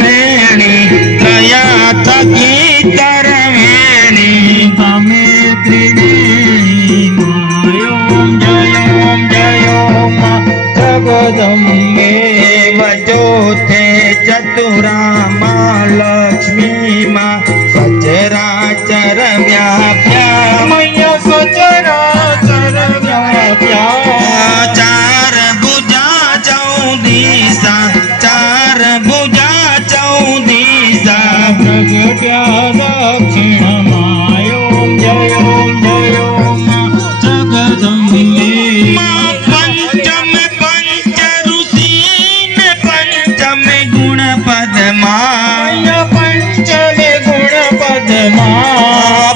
वेणी त्रया थकी तरवेणी तमे त्रिवेणी मायों जयों मा जगदम्बे वजोथे चतुरा मा लक्ष्मी मा सचराचर व्याप्या मैया सचराचर व्याप्या चार भुजा चौदिसा चार भुजा चौदिसा प्रगट्या दक्षिण मायों जयों मा जगदम्बे पंचम पंच ऋषि पंचम गुण पद्मा पंचम गुण पद्मा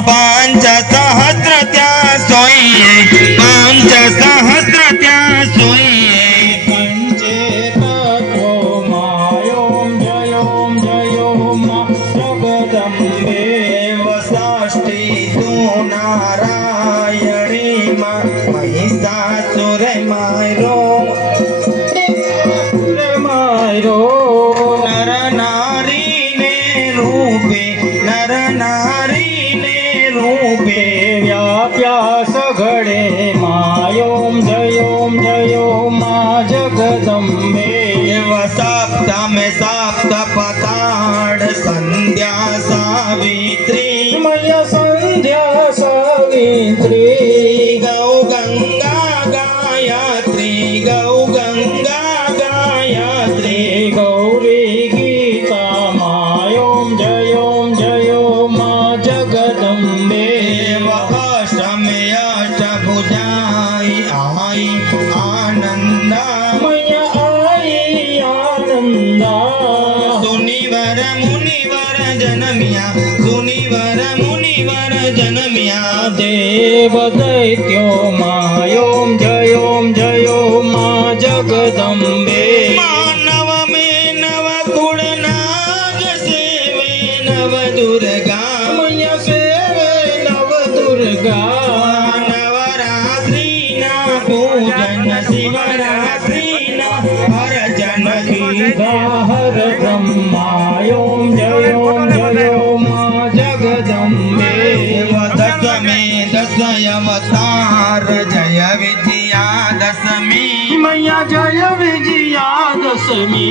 पांच सहस्र त्या सोइए पांच सहस्र त्या सोइए पंचे तत्व मायों जयों मा जगदम्बे वसाष्टि तु नारायणी मा महिषासुर मायरो नर नारी ने रूपे नर नारी ने रूपे व्याप्या सघड़े मायों जयों मा जगदम्बे सप्तमे सप्त पताड़ संध्या सावित्री मैया संध्या सावित्री गौ गंगा गायत्री गौ गंगा गायत्री गौरी गीता मायों जयों मा जगदम्बे अष्टमे अष्टभुजाई आई आनंदा मैया आई आनंदा सुनिवर मुनिवर जनमिया सुनिवर मुनिवर जनमिया देव दैत्यो मायों जयों मा जगदम्बे मानव में नव कुल नाग सेवे नव दुर्गा मैया सेवे नव दुर्गा नवरात्रि ना पूजन शिवरात्रि ना हर जन हर ब्रह्मायों जयों मा जगदम्बे दशमे दशयवतार जय विजया दशमी मैया जय विजया दशमी।